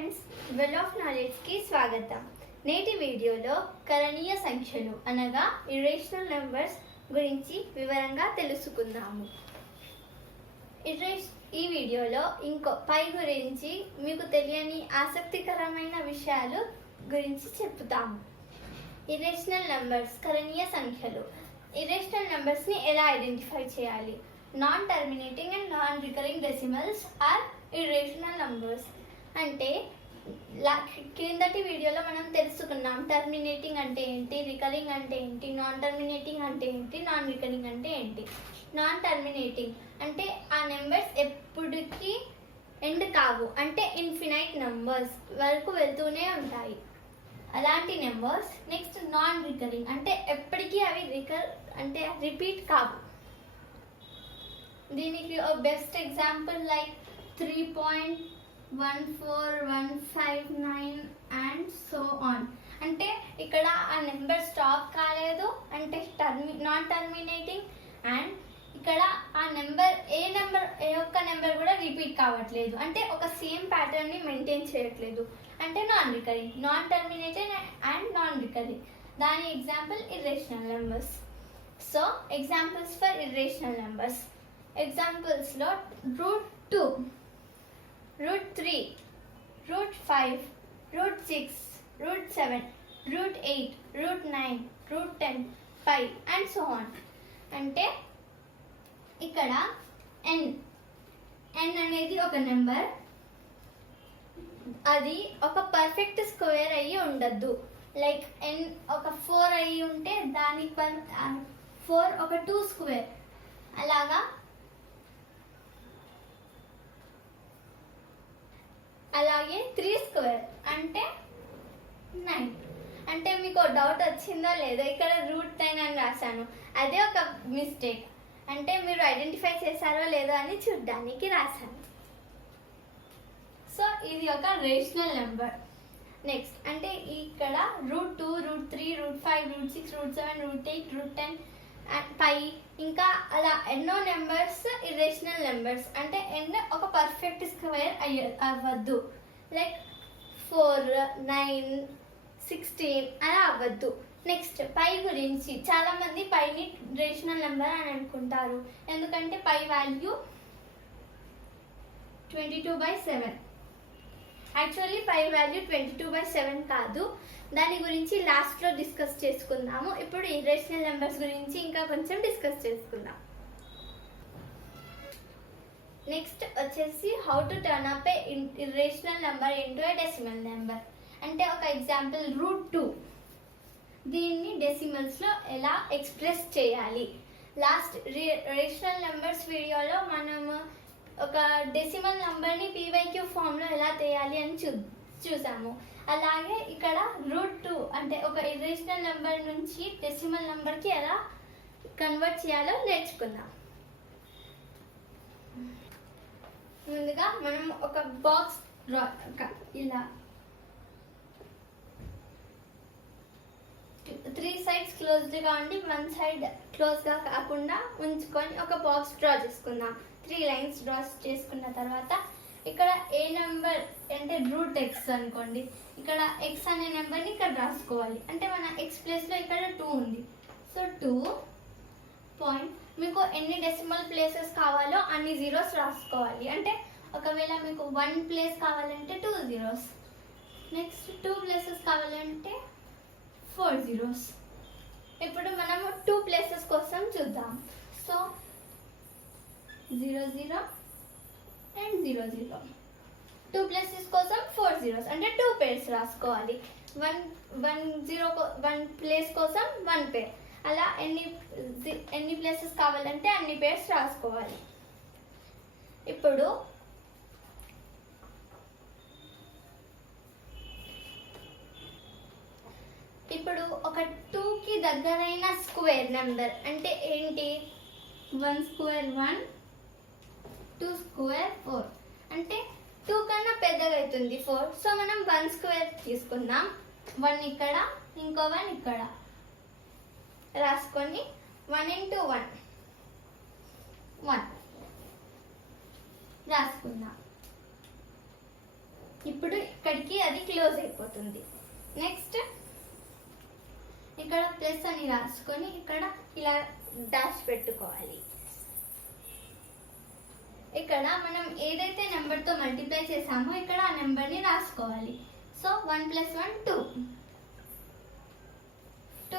Friends, well of నాలెడ్జ్కి స్వాగతం. నేటి వీడియోలో కరణీయ సంఖ్యలు అనగా ఇర్రేషనల్ నెంబర్స్ గురించి వివరంగా తెలుసుకుందాము. ఈ వీడియోలో పై గురించి మీకు తెలియని ఆసక్తికరమైన విషయాలు గురించి చెప్తాము. ఇర్రేషనల్ నెంబర్స్, కరణీయ సంఖ్యలు. ఇర్రేషనల్ నెంబర్స్ని ఎలా ఐడెంటిఫై చేయాలి? Non terminating and non recurring decimals are irrational numbers. అంటే క్రిందటి వీడియోలో మనం తెలుసుకున్నాం టర్మినేటింగ్ అంటే ఏంటి, రికరింగ్ అంటే ఏంటి, నాన్ టర్మినేటింగ్ అంటే ఏంటి, నాన్ రికరింగ్ అంటే ఏంటి. నాన్ టర్మినేటింగ్ అంటే ఆ నెంబర్స్ ఎప్పటికీ ఎండ్ కావు, అంటే ఇన్ఫినైట్ నెంబర్స్ వరకు వెళ్తూనే ఉంటాయి అలాంటి నెంబర్స్. నెక్స్ట్ నాన్ రికరింగ్ అంటే ఎప్పటికీ అవి రిపీట్ కావు. దీనికి best example like 3.14159 and so on. అంటే ఇక్కడ ఆ నెంబర్ స్టాప్ కాలేదు, అంటే నాన్ టర్మినేటింగ్. అండ్ ఇక్కడ ఆ నెంబర్ ఏ ఒక్క నెంబర్ కూడా రిపీట్ కావట్లేదు, అంటే ఒక సేమ్ ప్యాటర్న్ ని మెయింటైన్ చేయట్లేదు, అంటే non recurring. Non terminated and non recurring. దాని example irrational numbers. So examples for irrational numbers. Examples లో √2, √3, √5, √6, √7, √8, √9, √10, pi and so on. అంటే ఇక్కడ n అనేది ఒక నెంబర్, అది ఒక పర్ఫెక్ట్ స్క్వేర్ అయ్యి ఉండద్దు. లైక్ n ఒక 4 అయ్యి ఉంటే దాని 4 ఒక 2 స్క్వేర్, అలాగే 3 స్క్వేర్ అంటే 9. అంటే మీకు డౌట్ వచ్చిందో లేదో, ఇక్కడ √10 అని రాశాను, అదే ఒక మిస్టేక్. అంటే మీరు ఐడెంటిఫై చేశారో లేదో అని చూడ్డానికి రాశాను. సో ఇది ఒక రేషనల్ నెంబర్. నెక్స్ట్ అంటే ఇక్కడ √2, √3, √5, √6, √7, √8, √10, పై ఇంకా అలా ఎన్నో నెంబర్స్ ఇర్రేషనల్ నెంబర్స్. అంటే ఎన్ ఒక పర్ఫెక్ట్ స్క్వేర్ అవ్వద్దు. లైక్ 4, 9, 16 అలా అవ్వద్దు. నెక్స్ట్ పై గురించి. చాలా మంది పైని రేషనల్ నెంబర్ అని అనుకుంటారు, ఎందుకంటే pi value 22/7. Actually pi value 22/7 కాదు. దాని గురించి లాస్ట్లో డిస్కస్ చేసుకుందాము. ఇప్పుడు ఇర్రేషనల్ నెంబర్స్ గురించి ఇంకా కొంచెం డిస్కస్ చేసుకుందాం. నెక్స్ట్ వచ్చేసి how to turn up a irrational number into A decimal number. అంటే ఒక ఎగ్జాంపుల్ √2, దీన్ని డెసిమల్స్లో ఎలా ఎక్స్ప్రెస్ చేయాలి. లాస్ట్ రేషనల్ నెంబర్స్ వీడియోలో మనము ఒక డెసిమల్ నెంబర్ని PYQ ఫామ్లో ఎలా తేయాలి అని చూసాము. అలాగే ఇక్కడ √2 అంటే ఒక ఇర్రేషనల్ నెంబర్ నుంచి డెసిమల్ నెంబర్కి ఎలా కన్వర్ట్ చేయాలో నేర్చుకుందాం. ముందుగా మనం ఒక బాక్స్ ఇలా 3 సైడ్స్ క్లోజ్డ్గా ఉండి 1 సైడ్ క్లోజ్గా కాకుండా ఉంచుకొని ఒక బాక్స్ డ్రా చేసుకుందాం. 3 లైన్స్ డ్రా చేసుకున్న తర్వాత ఇక్కడ ఏ నెంబర్ అంటే √x అనుకోండి, ఇక్కడ x అనే నెంబర్ని ఇక్కడ రాసుకోవాలి. అంటే మన x ప్లేస్లో ఇక్కడ 2 ఉంది. సో 2 పాయింట్, మీకు ఎన్ని డెసిమల్ ప్లేసెస్ కావాలో అన్ని జీరోస్ రాసుకోవాలి. అంటే ఒకవేళ మీకు 1 ప్లేస్ కావాలంటే 2 zeros, నెక్స్ట్ 2 ప్లేసెస్ కావాలంటే 4 zeros. ఇప్పుడు మనము 2 ప్లేసెస్ కోసం చూద్దాం. So 0 0 and 0 0. 2 ప్లేసెస్ కోసం 4 zeros, అంటే 2 pairs రాసుకోవాలి. 1 ప్లేస్ కోసం 1 pair. అలా ఎన్ని ప్లేసెస్ కావాలంటే అన్ని pairs రాసుకోవాలి. ఇప్పుడు ఒక 2కి దగ్గరైన స్క్వేర్ నెంబర్ అంటే ఏంటి? 1 స్క్వేర్ 1, 2 స్క్వేర్ 4. అంటే 2 కన్నా పెద్దగా అవుతుంది 4. సో మనం 1 స్క్వేర్ తీసుకుందాం. 1 ఇక్కడ, ఇంకో 1 ఇక్కడ రాసుకొని 1 into 1 రాసుకుందాం. ఇప్పుడు ఇక్కడికి అది క్లోజ్ అయిపోతుంది. నెక్స్ట్ ఇక్కడ ప్లస్ అని రాసుకొని ఇక్కడ ఇలా డాష్ పెట్టుకోవాలి. ఇక్కడ మనం ఏదైతే నెంబర్తో మల్టిప్లై చేసామో ఇక్కడ ఆ నెంబర్ని రాసుకోవాలి. సో 1 + 1 2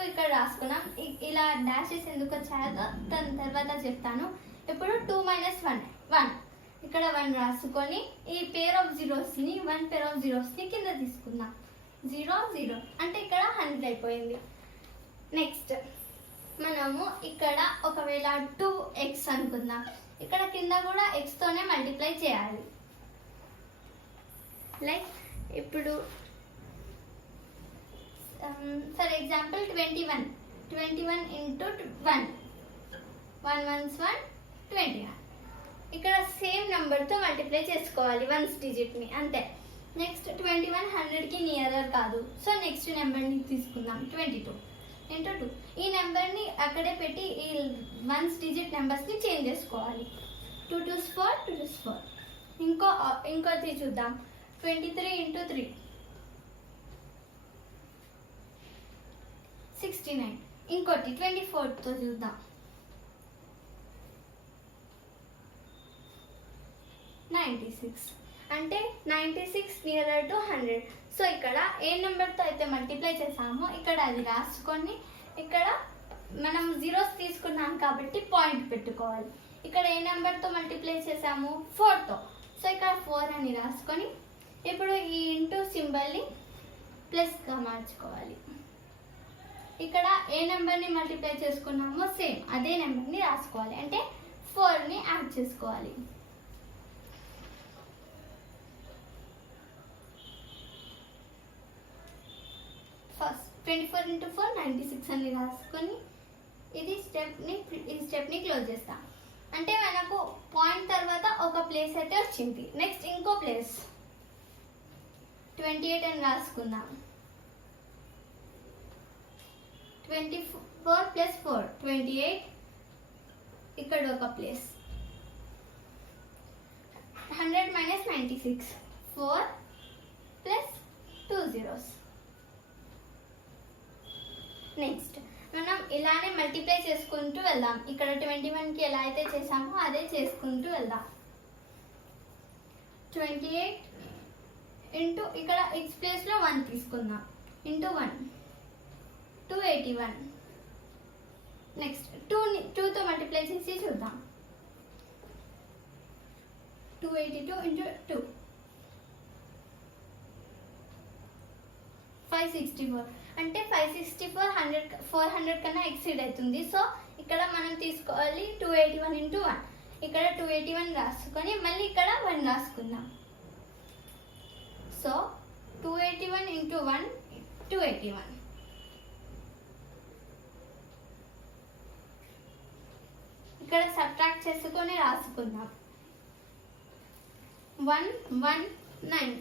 ఇక్కడ రాసుకున్నాం. ఇలా డాషెస్ ఎందుకు వచ్చాయో దాని తర్వాత చెప్తాను. ఇప్పుడు 2 - 1 1 ఇక్కడ 1 రాసుకొని ఈ పేర్ ఆఫ్ జీరోస్ని 1 పేర్ ఆఫ్ జీరోస్ని కింద తీసుకుందాం. 0 0 అంటే ఇక్కడ 100 అయిపోయింది. నెక్స్ట్ మనము ఇక్కడ ఒకవేళ 2x అనుకుందాం. ఇక్కడ కింద కూడా xతోనే మల్టిప్లై చేయాలి. లైక్ ఇప్పుడు ఫర్ ఎగ్జాంపుల్ 21 × 1 1 1s 1 21. ఇక్కడ సేమ్ నెంబర్తో మల్టిప్లై చేసుకోవాలి వన్స్ డిజిట్ని, అంతే. నెక్స్ట్ 21 100కి నియరర్ కాదు, సో నెక్స్ట్ నెంబర్ని తీసుకుందాం. 22 × 2 ఈ నెంబర్ని అక్కడే పెట్టి ఈ వన్స్ డిజిట్ నెంబర్స్ని చేంజ్ చేసుకోవాలి. 2 2s 4 2 2s 4. ఇంకోటి చూద్దాం. 23 × 3 69. ఇంకోటి 24తో చూద్దాం. 96 అంటే 96 నియరర్ టు 100. సో ఇక్కడ ఏ నెంబర్తో అయితే మల్టిప్లై చేసామో ఇక్కడ అది రాసుకొని ఇక్కడ మనం జీరోస్ తీసుకున్నాం కాబట్టి పాయింట్ పెట్టుకోవాలి. ఇక్కడ ఏ నెంబర్తో మల్టిప్లై చేసాము 4తో, సో ఇక్కడ 4 అని రాసుకొని ఇప్పుడు ఈ ఇంటూ సింబల్ని ప్లస్గా మార్చుకోవాలి. ఇక్కడ ఏ నెంబర్ని మల్టిప్లై చేసుకున్నామో సేమ్ అదే నెంబర్ని రాసుకోవాలి, అంటే 4ని యాడ్ చేసుకోవాలి. ఫస్ట్ 24 × 4 96 అని రాసుకొని ఈ స్టెప్ని క్లోజ్ చేస్తాం. అంటే మనకు పాయింట్ తర్వాత ఒక ప్లేస్ అయితే వచ్చింది. నెక్స్ట్ ఇంకో ప్లేస్ 28 అని రాసుకుందాం. 24 + 4 28. ఇక్కడ ఒక ప్లేస్ 100 - 96 4 + 2 zeros. నెక్స్ట్ మనం ఇలానే మల్టిప్లై చేసుకుంటూ వెళ్దాం. ఇక్కడ 21కి ఎలా అయితే చేసామో అదే చేసుకుంటూ వెళ్దాం. 28 ఇంటూ ఇక్కడ x ప్లేస్లో 1 తీసుకుందాం. ఇంటూ 1 281. నెక్స్ట్ 2తో మల్టిప్లై చేసి చూద్దాం. 282 × 2 564. అంటే 564 400 కన్నా ఎక్సీడ్ అవుతుంది. సో ఇక్కడ మనం తీసుకోవాలి 281 × 1. ఇక్కడ 281 రాసుకొని మళ్ళీ ఇక్కడ 1 రాసుకుందాం. సో 281 × 1 281. ఇక్కడ సబ్ట్రాక్ట్ చేసుకొని రాసుకుందాం. 1 1 9.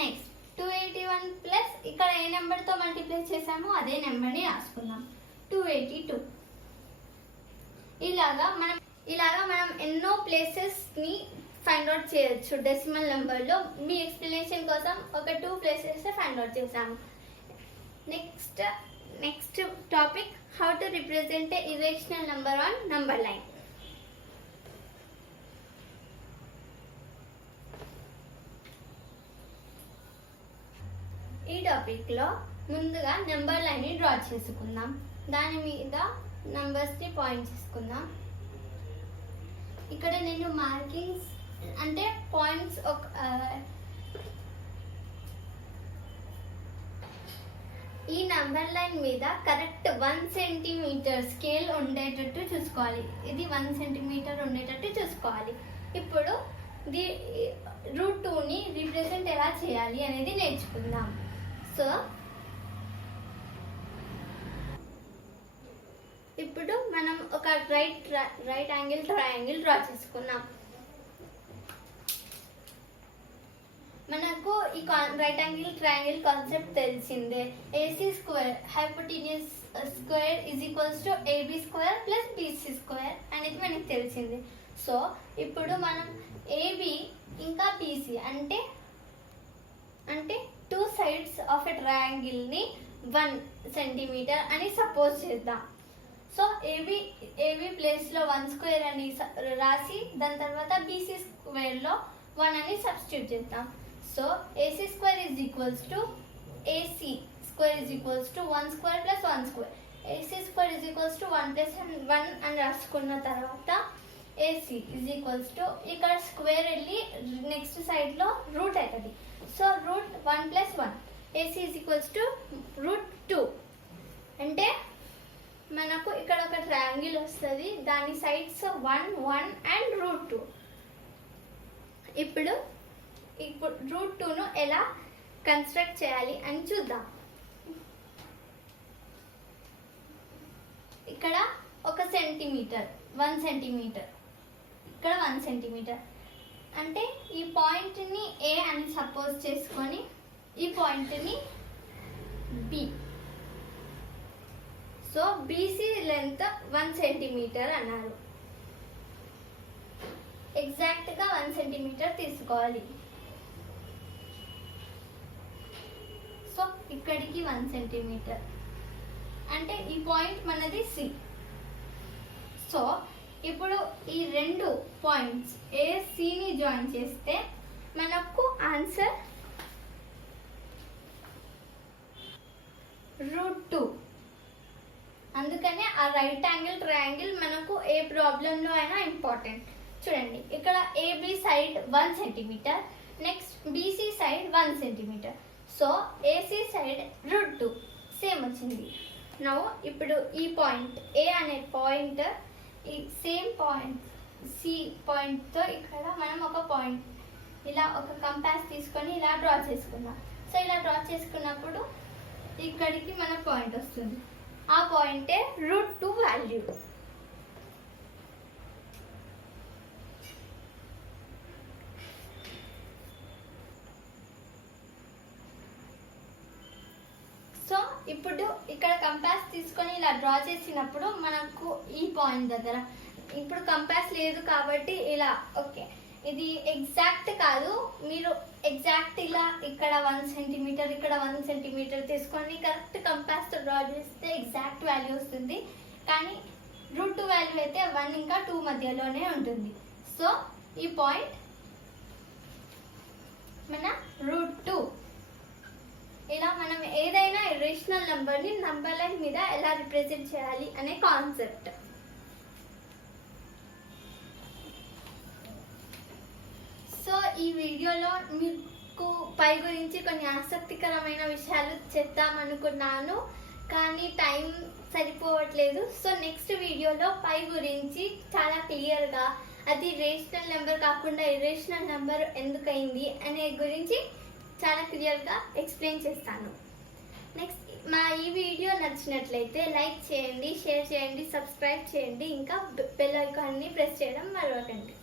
నెక్స్ట్ 281 ప్లస్ ఇక్కడ ఏ నెంబర్తో మల్టిప్లై చేసామో అదే నెంబర్ని రాసుకుందాం. 282. ఇలాగా మనం ఎన్నో ప్లేసెస్ని ఫైండ్ అవుట్ చేయొచ్చు డెసిమల్ నెంబర్లో. మీ ఎక్స్ప్లెనేషన్ కోసం ఒక 2 ప్లేసెస్ ఫైండ్ అవుట్ చేసాము. Next topic how to represent a irrational number on number line. ఈ టాపిక్లో ముందుగా నెంబర్ లైన్ని డ్రా చేసుకుందాం. దాని మీద నంబర్స్ని పాయింట్ చేసుకుందాం. ఇక్కడ నేను మార్కింగ్స్ అంటే పాయింట్స్ ఈ నంబర్ లైన్ మీద కరెక్ట్ 1 సెంటీమీటర్ స్కేల్ ఉండేటట్టు చూసుకోవాలి. ఇది 1 సెంటీమీటర్ ఉండేటట్టు చూసుకోవాలి. ఇప్పుడు √2ని రిప్రజెంట్ ఎలా చేయాలి అనేది నేర్చుకుందాం. సో ఇప్పుడు మనం ఒక రైట్ యాంగిల్ ట్రయాంగిల్ డ్రా చేసుకున్నాం. మనకు ఈ రైట్ యాంగిల్ ట్రయాంగిల్ కాన్సెప్ట్ తెలిసిందే. AC square hypotenuse square = AB² + BC² అనేది మనకు తెలిసింది. సో ఇప్పుడు మనం AB ఇంకా బీసీ అంటే అంటే 2 sides ఆఫ్ ఎ ట్రయాంగిల్ని 1 సెంటీమీటర్ అని సపోజ్ చేద్దాం. సో ఏబీ ప్లేస్లో 1 square అని రాసి దాని తర్వాత బీసీ స్క్వేర్లో 1 అని సబ్స్టిట్యూట్ చేద్దాం. So AC square is equals to AC square is equals to 1 square plus 1 square. AC square is equals to 1 plus 1 అని రాసుకున్న తర్వాత ఏసీ ఈజ్ ఈక్వల్స్ టు ఇక్కడ స్క్వేర్ వెళ్ళి నెక్స్ట్ సైడ్లో రూట్ అవుతుంది. So root 1 plus 1 AC is equals to root 2. అంటే మనకు ఇక్కడ ఒక ట్రయాంగిల్ వస్తుంది, దాని సైడ్స్ 1 1 అండ్ రూట్ 2. ఇప్పుడు రూట్ 2ను ఎలా కన్స్ట్రక్ట్ చేయాలి అని చూద్దాం. ఇక్కడ 1 సెంటీమీటర్ 1 సెంటీమీటర్, ఇక్కడ 1 సెంటీమీటర్ అంటే ఈ పాయింట్ని ఏ అని సపోజ్ చేసుకొని ఈ పాయింట్ని B. So BC length 1 centimetre అన్నారు. ఎగ్జాక్ట్గా 1 సెంటీమీటర్ తీసుకోవాలి. సో ఇక్కడికి 1 సెంటీమీటర్ అంటే ఈ పాయింట్ మనది సి. సో ఇప్పుడు ఈ 2 పాయింట్స్ ఏ సిని జాయిన్ చేస్తే మనకు ఆన్సర్ రూట్ 2. అందుకనే ఆ రైట్ యాంగిల్ ట్రయాంగిల్ మనకు ఏ ప్రాబ్లంలో అయినా ఇంపార్టెంట్. చూడండి ఇక్కడ A B side 1 centimetre, next B C side 1 centimetre. So A C side root 2 same వచ్చింది. నౌ ఇప్పుడు ఈ పాయింట్ ఏ అనే పాయింట్ ఈ సేమ్ పాయింట్ సి పాయింట్తో ఇక్కడ మనం ఒక పాయింట్ ఇలా ఒక కంపాస్ తీసుకొని ఇలా డ్రా చేసుకుందాం. సో ఇలా డ్రా చేసుకున్నప్పుడు ఇక్కడికి మన పాయింట్ వస్తుంది. ఆ పాయింటే రూట్ 2 వాల్యూ. సో ఇప్పుడు ఇక్కడ కంపాస్ తీసుకొని ఇలా డ్రా చేసినప్పుడు మనకు ఈ పాయింట్ దగ్గర ఇప్పుడు కంపాస్ లేదు కాబట్టి ఇలా ఓకే, ఇది ఎగ్జాక్ట్ కాదు. మీరు ఎగ్జాక్ట్ ఇలా ఇక్కడ 1 సెంటీమీటర్ ఇక్కడ 1 సెంటీమీటర్ తీసుకొని కరెక్ట్ కంపాస్తో డ్రా చేస్తే ఎగ్జాక్ట్ వాల్యూ వస్తుంది. కానీ రూట్ 2 వాల్యూ అయితే 1 ఇంకా 2 మధ్యలోనే ఉంటుంది. సో ఈ పాయింట్ మన రూట్ 2. ఇలా మనం ఏదైనా ఇర్రేషనల్ నెంబర్ని నంబర్ లైన్ మీద ఎలా రిప్రజెంట్ చేయాలి అనే కాన్సెప్ట్. సో ఈ వీడియోలో మీకు పై గురించి కొన్ని ఆసక్తికరమైన విషయాలు చెప్తామనుకున్నాను, కానీ టైం సరిపోవట్లేదు. సో నెక్స్ట్ వీడియోలో పై గురించి చాలా క్లియర్గా అది రేషనల్ నెంబర్ కాకుండా ఇర్రేషనల్ నెంబర్ ఎందుకయింది అనే గురించి చాలా క్లియర్గా ఎక్స్ప్లెయిన్ చేస్తాను. నెక్స్ట్ మా ఈ వీడియో నచ్చినట్లయితే లైక్ చేయండి, షేర్ చేయండి, సబ్స్క్రైబ్ చేయండి, ఇంకా బెల్ ఐకాన్ని ప్రెస్ చేయడం మరవకండి.